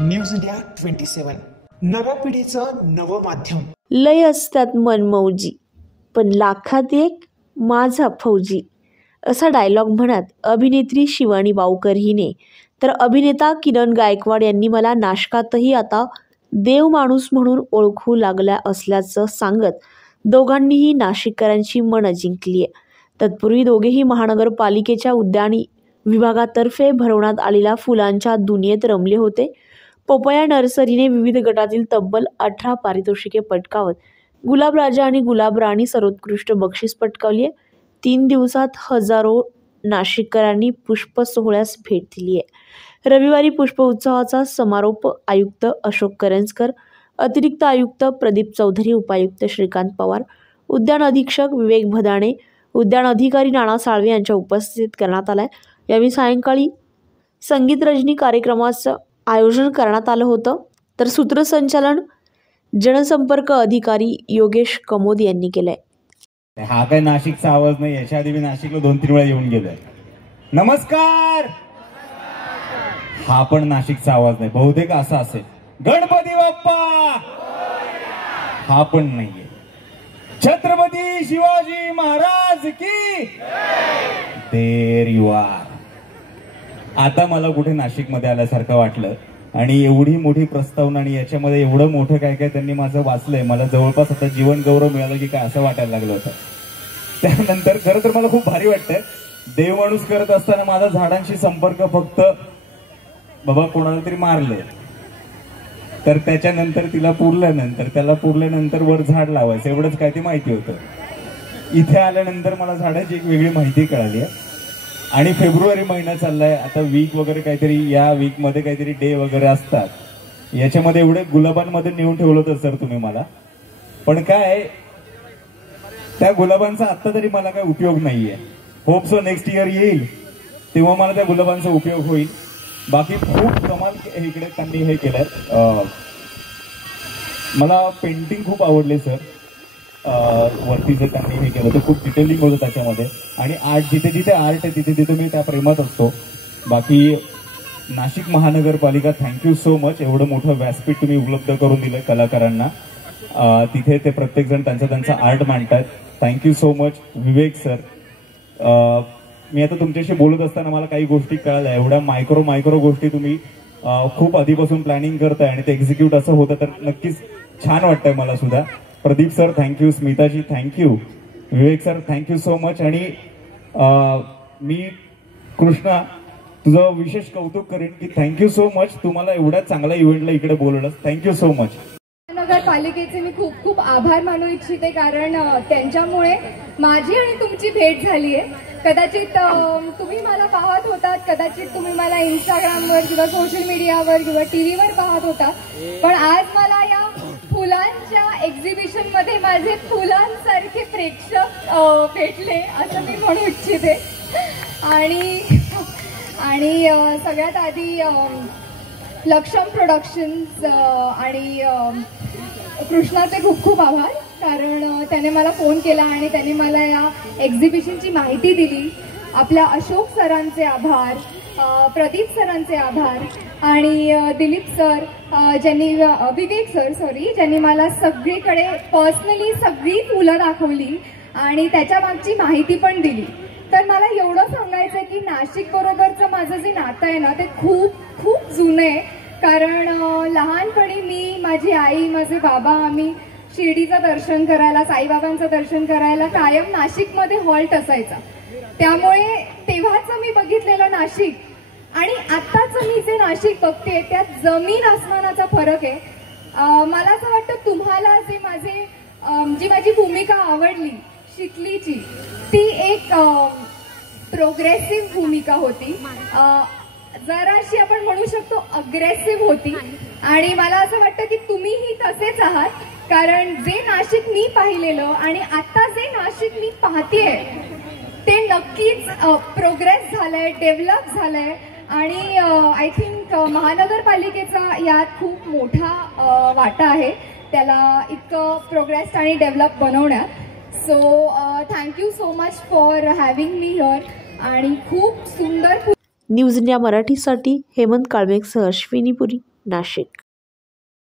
News India 27 नव्या पिढीचं नवं माध्यम. लय असतात मनमौजी पण लाखात एक माझा फौजी असा डायलॉग म्हणत अभिनेत्री शिवानी वावकर हिने तर अभिनेता किरण गायकवाड यांनी मला नाशकातही आता देव माणूस म्हणून ओळखू लागला असल्याचं सांगत दोघांनीही नाशिककरांची मनं जिंकली आहे. तत्पूर्वी दोघेही महानगरपालिकेच्या उद्यान विभागातर्फे भरवण्यात आलेल्या फुलांच्या दुनियेत रमले होते. पोपया नर्सरीने विविध गटातील तब्बल 18 पारितोषिके पटकावत गुलाब राजा आणि गुलाब राणी सर्वोत्कृष्ट बक्षीस पटकावली आहे. 3 दिवसात हजारो नाशिककरांनी पुष्प सोहळ्यास भेट दिली आहे. रविवारी पुष्प उत्सवाचा समारोप आयुक्त अशोक करंजकर, अतिरिक्त आयुक्त प्रदीप चौधरी, उपायुक्त श्रीकांत पवार, उद्यान अधीक्षक विवेक भदाणे, उद्यान अधिकारी नाना साळवे यांच्या उपस्थितीत करण्यात आलाय. यावेळी सायंकाळी संगीत रजनी कार्यक्रमाचं आयोजन करण्यात आलं होतं. तर सूत्रसंचालन जनसंपर्क अधिकारी योगेश कमोद यांनी केलंय. हा काय नाशिकचा आवाज नाही, याच्या आधी मी नाशिकला 2-3 वेळा येऊन गेलोय. नमस्कार. हा पण नाशिकचा आवाज नाही, बहुतेक असा असेल गणपती बाप्पा. हा पण नाहीये. छत्रपती शिवाजी महाराज की देर यू आर. आता मला कुठे नाशिक मध्ये आल्यासारखं वाटलं आणि एवढी मोठी प्रस्तावना आणि याच्यामध्ये एवढं मोठं काय काय त्यांनी माझं वाचलंय. मला जवळपास आता जीवन गौरव मिळालं की काय असं वाटायला लागलं होतं. त्यानंतर खरं तर मला खूप भारी वाटतंय. देव माणूस करत असताना माझा झाडांशी संपर्क फक्त बाबा कोणाला तरी मारलं तर त्याच्यानंतर तिला पुरल्यानंतर त्याला पुरल्यानंतर वर झाड लावायचं एवढंच काय ते माहिती होतं. इथे आल्यानंतर मला झाडाची एक वेगळी माहिती कळाली आहे. आणि फेब्रुवारी महिना चाललाय आता, वीक वगैरे काहीतरी, या वीक मध्ये काहीतरी डे वगैरे असतात. याच्यामध्ये एवढे गुलाबांमध्ये नेऊन ठेवलं होतं सर तुम्ही मला. पण काय त्या गुलाबांचा आता तरी मला काय उपयोग नाहीये. होप सो नेक्स्ट इयर येईल तेव्हा मला त्या गुलाबांचा उपयोग होईल. बाकी खूप कमाल इकडे त्यांनी हे केलंय. मला पेंटिंग खूप आवडले सर. वरती जे त्यांनी हे केलं ते खूप डिटेलिंग होतं त्याच्यामध्ये. आणि आर्ट जिथे जिथे आर्ट आहे तिथे तिथे मी त्या प्रेमात असतो. बाकी नाशिक महानगरपालिका थँक्यू सो मच. एवढं मोठं व्यासपीठ तुम्ही उपलब्ध करून दिलं कलाकारांना. तिथे ते प्रत्येक जण त्यांचा आर्ट मांडतात. थँक्यू सो मच विवेक सर. मी आता तुमच्याशी बोलत असताना मला काही गोष्टी कळाल्या. एवढ्या मायक्रो गोष्टी तुम्ही खूप आधीपासून प्लॅनिंग करताय आणि ते एक्झिक्यूट असं होतं तर नक्कीच छान वाटतंय मला सुद्धा. प्रदीप सर थँक्यू, स्मिताजी थँक्यू, विवेक सर थँक्यू सो मच. आणि मी कृष्णा तुझं विशेष कौतुक करेन की थँक्यू सो मच. तुम्हाला एवढ्या चांगल्या इव्हेंटला इकडे बोलवलं, थँक्यू सो मच. नगरपालिकेचे मी खूप खूप आभार मानू इच्छिते, कारण त्यांच्यामुळे माझी आणि तुमची भेट झाली आहे. कदाचित तुम्ही मला पाहत होतात, कदाचित तुम्ही मला इंस्टाग्रामवर किंवा सोशल मीडियावर किंवा टीव्हीवर पाहत होता, पण आज मला या फुलांच्या एक्झिबिशन मध्ये माझे फुलांसारखे प्रेक्षक भेटले असं मी म्हणू इच्छिते. आणि सगळ्यात आधी लक्षम प्रोडक्शन्स आणि कृष्णाचे खूप खूप आभार, कारण त्याने मला फोन केला आणि त्याने मला या एक्झिबिशनची माहिती दिली. आपल्या अशोक सरांचे आभार, प्रदीप सरांचे आभार आणि दिलीप सर विवेक सर ज्यांनी मला सगळीकडे पर्सनली सगळी फुलं दाखवली आणि त्याच्या मागची माहिती पण दिली. तर मला एवढं सांगायचं की नाशिक बरोबरचं माझं जे नातं आहे ना ते खूप खूप जुनं आहे. कारण लहानपणी मी, माझी आई, माझे बाबा आम्ही शिर्डीचं दर्शन करायला, साईबाबांचं दर्शन करायला कायम नाशिकमध्ये हॉल्ट असायचा. त्यामुळे तेव्हाच मी बघितलेलं नाशिक आणि आत्ताच मी जे नाशिक बघते त्यात जमीन आसमानाचा फरक आहे. मला असं वाटतं तुम्हाला जी माझी भूमिका आवडली शिकलीची, ती एक प्रोग्रेसिव्ह भूमिका होती. जराशी आपण म्हणू शकतो अग्रेसिव्ह होती. आणि मला असं वाटतं की तुम्हीही तसेच आहात, कारण जे नाशिक मी पाहिलेलं आणि आता जे नाशिक मी पाहतेय ते नक्कीच प्रोग्रेस झालंय, डेव्हलप झालंय. आणि आय थिंक महानगरपालिकेचा यात खूप मोठा वाटा आहे त्याला इतकं प्रोग्रेस आणि डेव्हलप बनवण्यात. So thank you so much for having me here. आणि खूप सुंदर. न्यूज इंडिया मराठीसाठी हेमंत काळमेघसह अश्विनी पुरी. नाशिक.